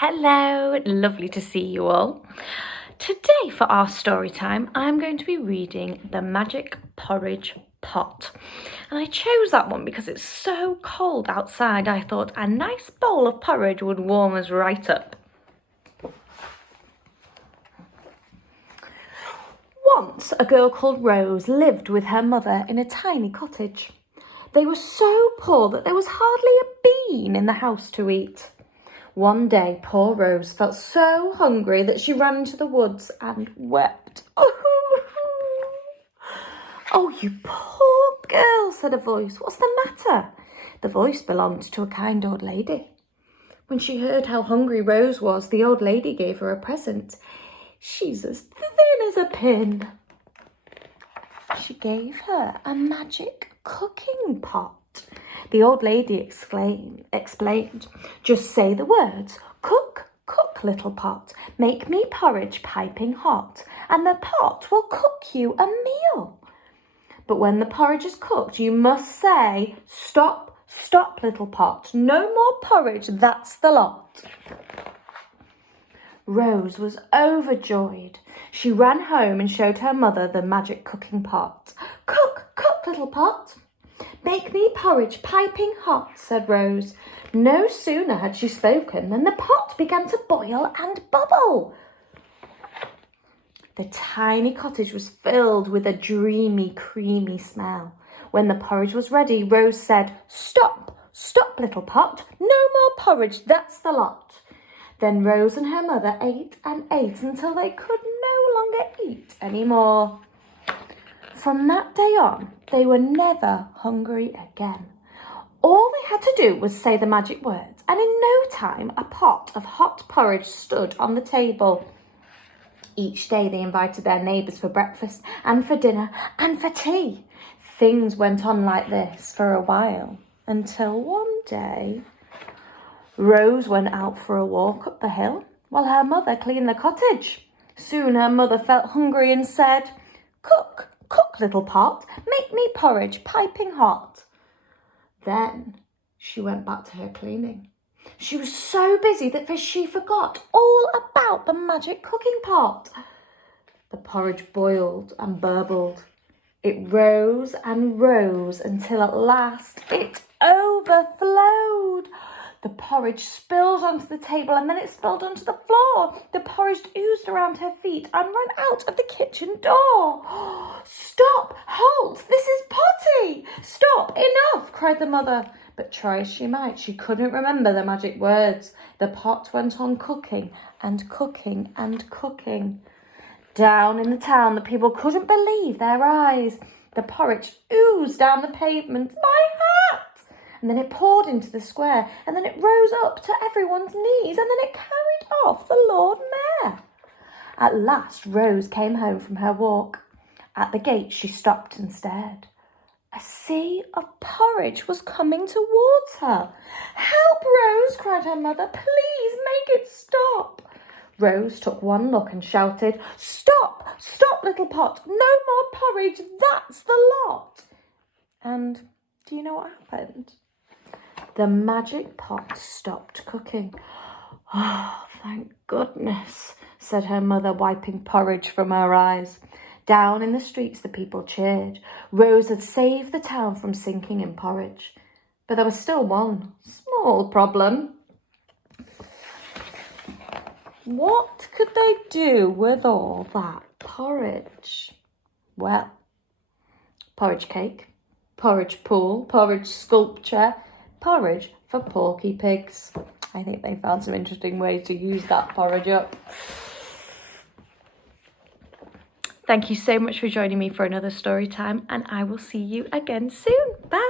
Hello, lovely to see you all. Today for our story time, I'm going to be reading The Magic Porridge Pot. And I chose that one because it's so cold outside. I thought a nice bowl of porridge would warm us right up. Once a girl called Rose lived with her mother in a tiny cottage. They were so poor that there was hardly a bean in the house to eat. One day, poor Rose felt so hungry that she ran into the woods and wept. "Oh, you poor girl," said a voice. "What's the matter?" The voice belonged to a kind old lady. When she heard how hungry Rose was, the old lady gave her a present. "She's as thin as a pin." She gave her a magic cooking pot. The old lady explained, "Just say the words, 'Cook, cook, little pot, make me porridge piping hot,' and the pot will cook you a meal. But when the porridge is cooked, you must say, 'Stop, stop, little pot, no more porridge, that's the lot.'" Rose was overjoyed. She ran home and showed her mother the magic cooking pot. "Cook, cook, little pot, make me porridge piping hot," said Rose. No sooner had she spoken than the pot began to boil and bubble. The tiny cottage was filled with a dreamy, creamy smell. When the porridge was ready, Rose said, "Stop, stop, little pot, no more porridge, that's the lot." Then Rose and her mother ate and ate until they could no longer eat any more. From that day on, they were never hungry again. All they had to do was say the magic words, and in no time a pot of hot porridge stood on the table. Each day they invited their neighbours for breakfast and for dinner and for tea. Things went on like this for a while, until one day Rose went out for a walk up the hill while her mother cleaned the cottage. Soon her mother felt hungry and said, "Cook, cook, little pot, make me porridge piping hot." Then she went back to her cleaning. She was so busy that she forgot all about the magic cooking pot. The porridge boiled and burbled. It rose and rose until at last it overflowed. The porridge spilled onto the table and then it spilled onto the floor. The porridge oozed around her feet and ran out of the kitchen door. "Stop! Halt! This is potty! Stop! Enough!" cried the mother. But try as she might, she couldn't remember the magic words. The pot went on cooking and cooking and cooking. Down in the town, the people couldn't believe their eyes. The porridge oozed down the pavement. "My hat!" And then it poured into the square, and then it rose up to everyone's knees, and then it carried off the Lord Mayor. At last, Rose came home from her walk. At the gate, she stopped and stared. A sea of porridge was coming towards her. "Help, Rose!" cried her mother. "Please make it stop." Rose took one look and shouted, "Stop! Stop, little pot! No more porridge, that's the lot!" And do you know what happened? The magic pot stopped cooking. "Oh, thank goodness," said her mother, wiping porridge from her eyes. Down in the streets, the people cheered. Rose had saved the town from sinking in porridge. But there was still one small problem. What could they do with all that porridge? Well, porridge cake, porridge pool, porridge sculpture, porridge for porky pigs. I think they found some interesting ways to use that porridge up. Thank you so much for joining me for another story time, and I will see you again soon. Bye.